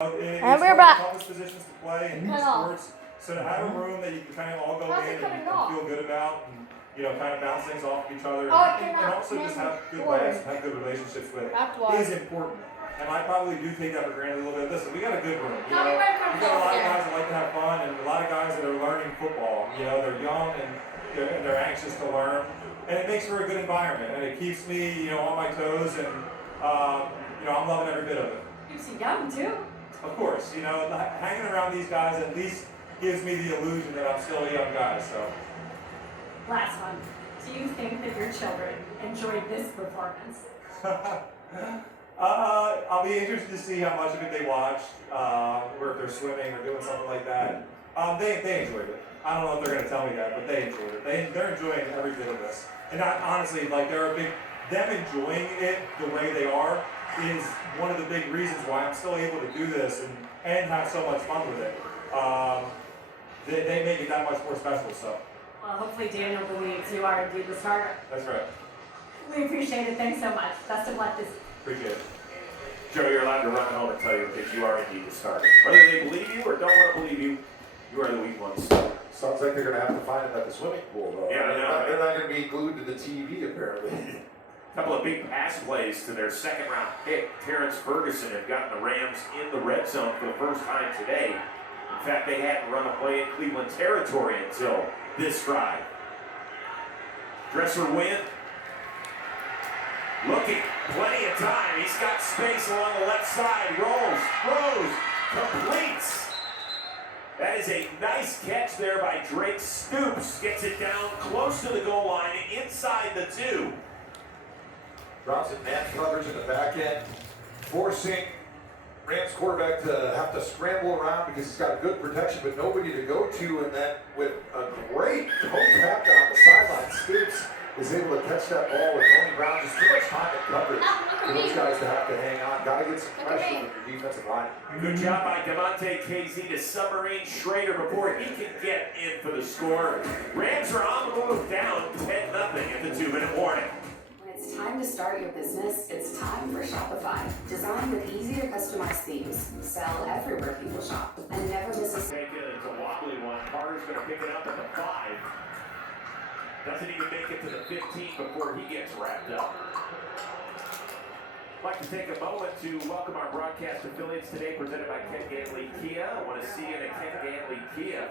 And we're back. Toughest positions to play in sports. So to have a room that you can kind of all go in and feel good about, and kind of bounce things off each other, and also just have good laughs and have good relationships with is important. And I probably do take that for granted a little bit. Listen, we got a good room. We got a lot of guys that like to have fun, and a lot of guys that are learning football. They're young and they're anxious to learn, and it makes for a good environment, and it keeps me, on my toes, and I'm loving every bit of it. Keeps you young too. Of course, hanging around these guys at least gives me the illusion that I'm still a young guy, so. Last one. Do you think that your children enjoyed this performance? I'll be interested to see how much of it they watched, or if they're swimming or doing something like that. They enjoyed it. I don't know if they're going to tell me that, but they enjoyed it. They're enjoying every bit of this. And honestly, them enjoying it the way they are is one of the big reasons why I'm still able to do this and have so much fun with it. They make it that much more special, so. Well, hopefully Daniel believes you are indeed the starter. That's right. We appreciate it. Thanks so much. Best of luck this. Appreciate it. Joe, you're allowed to run home and tell your kids you are indeed the starter. Whether they believe you or don't want to believe you, you are the weak ones. Sounds like they're going to have to find him at the swimming pool, though. Yeah, I know. They're not going to be glued to the TV, apparently. A couple of big pass plays to their second-round pick. Terrence Ferguson had gotten the Rams in the red zone for the first time today. In fact, they hadn't run a play in Cleveland territory until this drive. Dresser win. Looking, plenty of time. He's got space along the left side. Rolls, throws, completes. That is a nice catch there by Drake Stoops. Gets it down close to the goal line, inside the 2. Drops in man coverage in the back end, forcing Rams quarterback to have to scramble around because he's got good protection but nobody to go to, and then with a great toe tap down the sideline, Stoops is able to catch that ball with Tony Brown. Just too much time in coverage for those guys to have to hang on. Got to get some pressure with your defensive line. Good job by Devontae KZ to submarine Schrader before he can get in for the score. Rams are on the move, down 10-0 at the 2-minute warning. It's time to start your business. It's time for Shopify. Designed with easy to customize themes. Sell everywhere people shop. And never miss a... Take it, it's a wobbly one. Carter's going to pick it up at the 5. Doesn't even make it to the 15 before he gets wrapped up. I'd like to take a moment to welcome our broadcast affiliates today, presented by Ken Ganley Kia. I want to see you in a Ken Ganley Kia.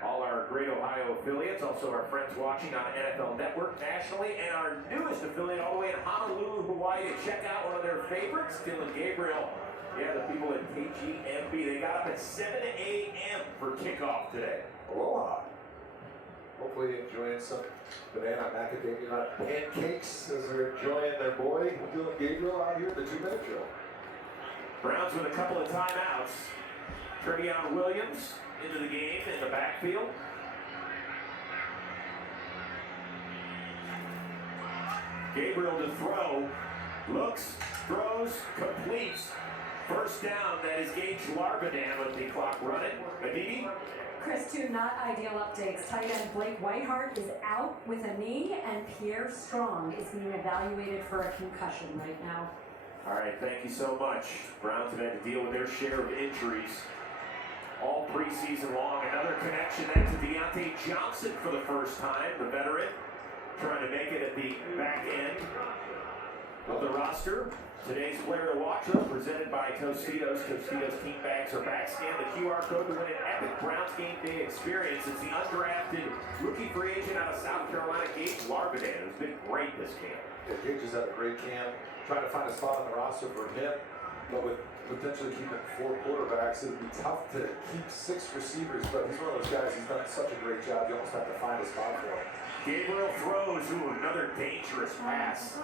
All our great Ohio affiliates, also our friends watching on NFL Network nationally, and our newest affiliate all the way in Honolulu, Hawaii, to check out one of their favorites, Dylan Gabriel. Yeah, the people at KGMB, they got up at 7 a.m. for kickoff today. Aloha. Hopefully enjoying some banana macadamia nut pancakes as they're enjoying their boy, Dylan Gabriel, out here at the 2-minute drill. Browns with a couple of timeouts. Trevion Williams into the game in the backfield. Gabriel to throw. Looks, throws, completes. First down, that is Gage Larbadan with the clock running. Aditi. Chris, 2 not ideal updates. Tight end Blake Whiteheart is out with a knee, and Pierre Strong is being evaluated for a concussion right now. All right, thank you so much. Browns have had to deal with their share of injuries all preseason long. Another connection then to Deontay Johnson for the first time, the veteran, trying to make it at the back end of the roster. Today's player to watch, presented by Tostitos. Tostitos team bags are back. Scan the QR code to win an epic Browns game day experience. It's the undrafted rookie free agent out of South Carolina, Gage Larbadan, who's been great this camp. Yeah, Gage has had a great camp, trying to find a spot on the roster for him, but with potentially keeping 4 quarterbacks, it would be tough to keep 6 receivers, but he's one of those guys, he's done such a great job, you almost have to find a spot for him. Gabriel throws, another dangerous pass.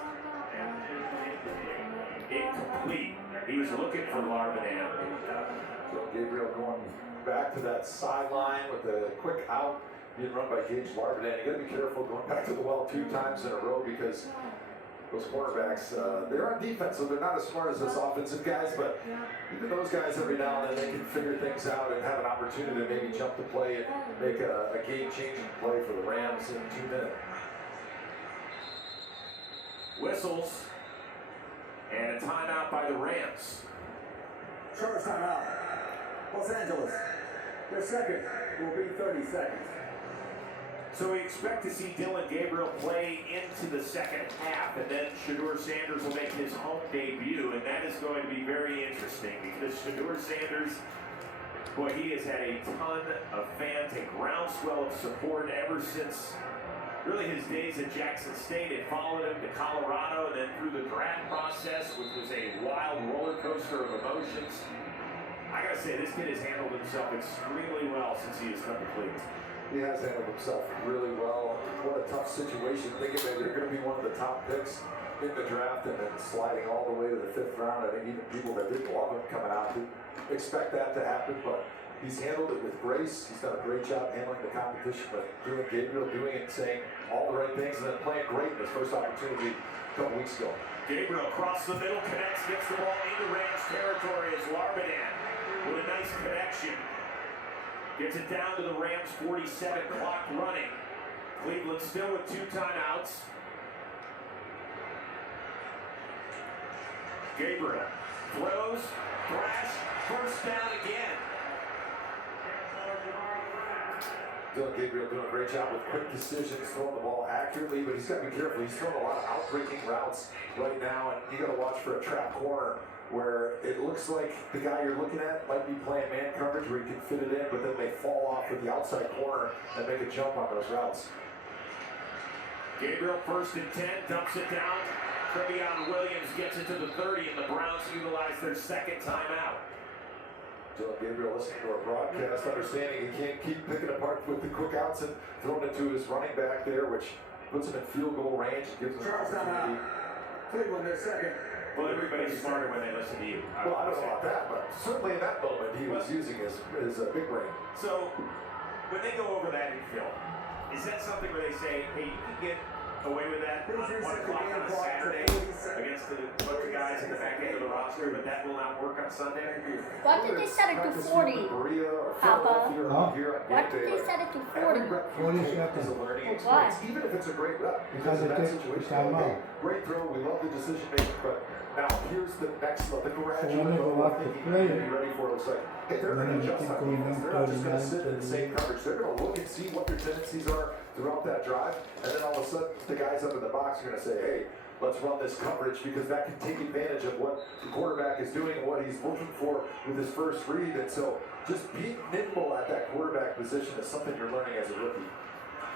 Incomplete. He was looking for Larbadan. So Gabriel going back to that sideline with a quick out, being run by Gage Larbadan. You got to be careful going back to the well 2 times in a row because those quarterbacks, they're on defense, so they're not as smart as us offensive guys, but even those guys every now and then, they can figure things out and have an opportunity to maybe jump the play and make a game-changing play for the Rams in 2 minutes. Whistles and a timeout by the Rams. Charge timeout. Los Angeles. Their second will be 30 seconds. So we expect to see Dylan Gabriel play into the second half, and then Shedeur Sanders will make his home debut, and that is going to be very interesting because Shedeur Sanders, boy, he has had a ton of fans, a groundswell of support ever since really his days at Jackson State. It followed him to Colorado and then through the draft process, which was a wild roller coaster of emotions. I gotta say, this kid has handled himself extremely well since he has come to Cleveland. He has handled himself really well. What a tough situation. Thinking that you're going to be one of the top picks in the draft and then sliding all the way to the 5th round. I think even people that didn't love him coming out to expect that to happen, but he's handled it with grace. He's done a great job handling the competition, but Dylan Gabriel doing it, saying all the right things, and then playing great in his first opportunity a couple weeks ago. Gabriel across the middle, connects, gets the ball into Rams territory as Larbadan with a nice connection. Gets it down to the Rams' 47 clock running. Cleveland still with 2 timeouts. Gabriel throws, crash, first down again. Dylan Gabriel doing a great job with quick decisions, throwing the ball accurately, but he's got to be careful. He's throwing a lot of outbreaking routes right now, and you got to watch for a trap corner where it looks like the guy you're looking at might be playing man coverage where he can fit it in, but then they fall off with the outside corner and make a jump on those routes. Gabriel 1st and 10, dumps it down. Trevion Williams gets it to the 30, and the Browns utilize their second timeout. Dylan Gabriel listening to our broadcast, understanding he can't keep picking apart with the quick outs and throwing it to his running back there, which puts him in field goal range and gives him an opportunity. Cleveland, their second. Well, everybody's smarter when they listen to you. Well, I don't know about that, but certainly in that moment he was using his big brain. So, when they go over that in film, is that something where they say, hey, you can get away with that on 1 o'clock on a Saturday against a bunch of guys at the back end of the roster, but that will not work on Sunday? Why did they set it to 40, Papa? Why did they set it to 40? 40 is a learning experience, even if it's a great rep. Because in that situation, okay, great throw, we love the decision making, but now here's the next level, the gradual level thinking you need to be ready for. It looks like, hey, they're going to adjust on defense. They're not just going to sit in the same coverage. They're going to look and see what their tendencies are throughout that drive, and then all of a sudden the guys up in the box are going to say, hey, let's run this coverage, because that can take advantage of what the quarterback is doing and what he's looking for with his first read. And so just being nimble at that quarterback position is something you're learning as a rookie.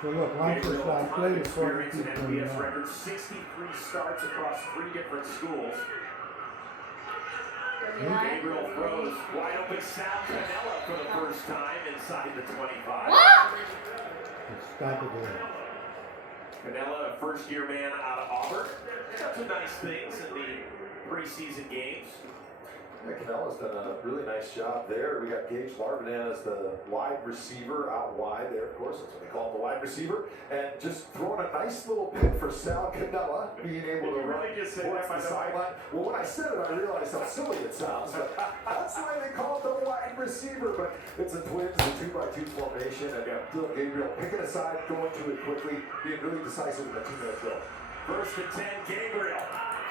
So look, once you start playing, experience in MVS record, 63 starts across 3 different schools. Gabriel throws wide open Sal Cannella for the first time inside the 25. What? Stop it there. Cannella, a first-year man out of Auburn. Got some nice things in the preseason games. Yeah, Cannella's done a really nice job there. We got Gage Larbadan as the wide receiver out wide there, of course. That's what they call him, the wide receiver. And just throwing a nice little pick for Sal Cannella, being able to run towards the sideline. Well, when I said it, I realized how silly it sounds. But that's why they call it the wide receiver. But it's a twins, a 2x2 formation. And Dylan Gabriel picking a side, going to it quickly, being really decisive in the 2-minute drill. 1st and 10, Gabriel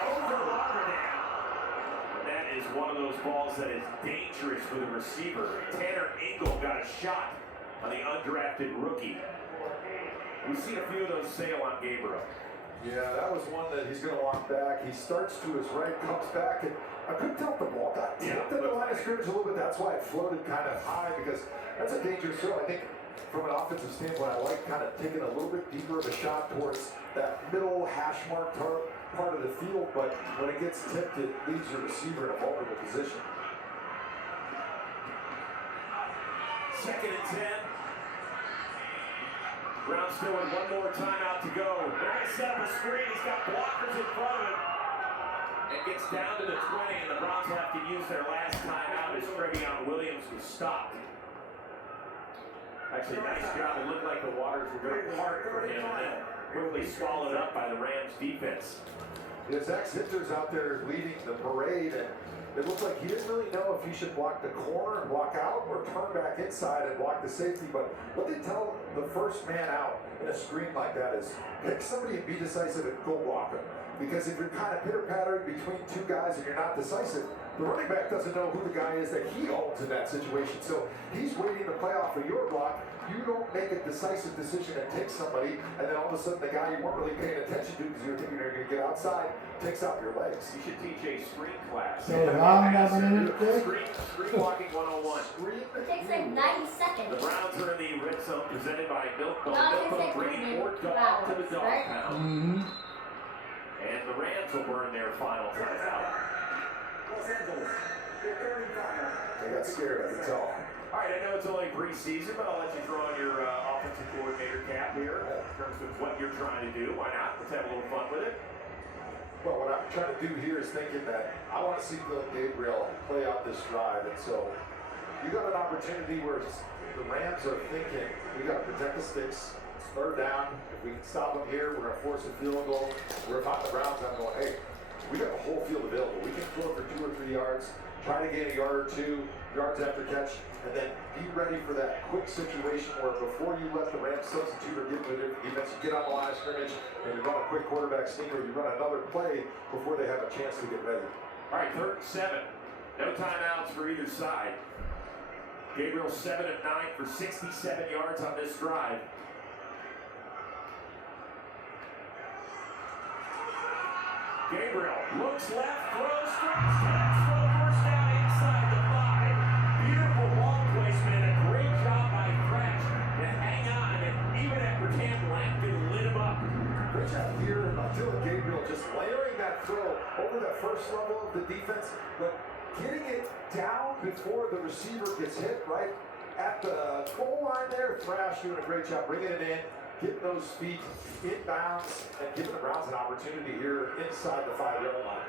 over Larbadan. That is one of those balls that is dangerous for the receiver. Tanner Ingle got a shot on the undrafted rookie. We've seen a few of those sail on Gabriel. Yeah, that was one that he's going to walk back. He starts to his right, comes back, and I couldn't tell if the ball got tipped in the line of scrimmage a little bit. That's why it floated kind of high, because that's a dangerous throw. I think from an offensive standpoint, I like kind of taking a little bit deeper of a shot towards that middle hash mark part of the field, but when it gets tipped, it leaves your receiver in a vulnerable position. 2nd and 10. Brown still with one more timeout to go. They're going to set up a screen. He's got blockers in front of him. It gets down to the 20, and the Browns have to use their last timeout as Trevion Williams was stopped. Actually, nice job. It looked like the waters were going to part for him, and then quickly swallowed up by the Rams defense. Yeah, Zach Sitter's out there leading the parade, and it looked like he didn't really know if he should block the corner and block out or turn back inside and block the safety. But what they tell the first man out in a screen like that is pick somebody and be decisive and go block him. Because if you're kind of pitter-pattering between 2 guys and you're not decisive, The running back doesn't know who the guy is that he owns in that situation. So he's waiting to play off of your block. You don't make a decisive decision and take somebody, and then all of a sudden the guy you weren't really paying attention to because you were thinking you're going to get outside takes out your legs. You should teach a screen class. So long having it there. Screen blocking 101. It takes like 90 seconds. The Browns are in the red zone presented by Milk Bone. Not Milk Bone consecutive bringing more dog rounds, to the dog right? pound. Mm-hmm. And the Rams will burn their final timeout. Los Angeles, their third and final. They got scared, I can tell. All right, I know it's only preseason, but I'll let you throw on your offensive coordinator cap here in terms of what you're trying to do. Why not? Let's have a little fun with it. Well, what I'm trying to do here is thinking that I want to see Dylan Gabriel play out this drive, and so you got an opportunity where the Rams are thinking we got to protect the sticks. It's third down. If we can stop them here, we're going to force a field goal. We're not the Browns. I'm going, hey, we got the whole field available. We can throw it for 2 or 3 yards, try to gain a yard or 2 yards after catch, and then be ready for that quick situation where before you let the Rams substitute or get to a different defense, you get on the line of scrimmage and you run a quick quarterback sneak or you run another play before they have a chance to get ready. All right, 3rd and 7. No timeouts for either side. Gabriel 7 of 9 for 67 yards on this drive. Gabriel looks left, throws strikes, connects for the first down inside the 5. Beautiful ball placement and a great job by Thrash to hang on, and even after Cam Langton lit him up. Great job here by Dylan Gabriel just layering that throw over that first level of the defense, but getting it down before the receiver gets hit right at the goal line there. Thrash doing a great job bringing it in, getting those feet in bounds, and giving the Browns an opportunity here inside the 5-yard line.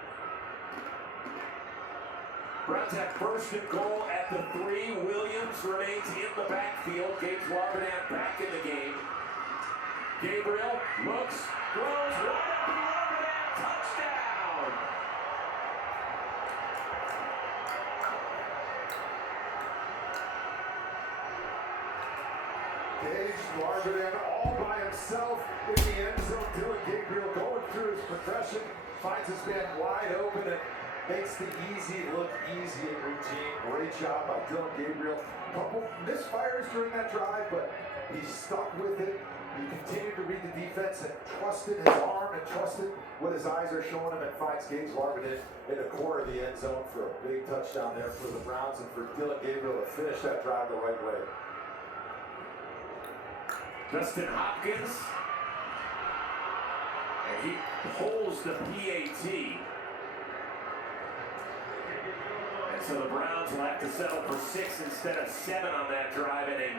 Browns have first and goal at the 3. Williams remains in the backfield. Gage Warbinant back in the game. Gabriel looks, throws, right up to Warbinant, touchdown! Gage Warbinant all by himself in the end zone. Dylan Gabriel going through his progression, finds his man wide open and makes the easy look easy and routine. Great job by Dylan Gabriel. Couple misfires during that drive, but he stuck with it. He continued to read the defense and trusted his arm and trusted what his eyes are showing him, and finds Gage Warbinant in the corner of the end zone for a big touchdown there for the Browns and for Dylan Gabriel to finish that drive the right way. Justin Hopkins, and he pulls the PAT. And so the Browns will have to settle for 6 instead of 7 on that drive, and a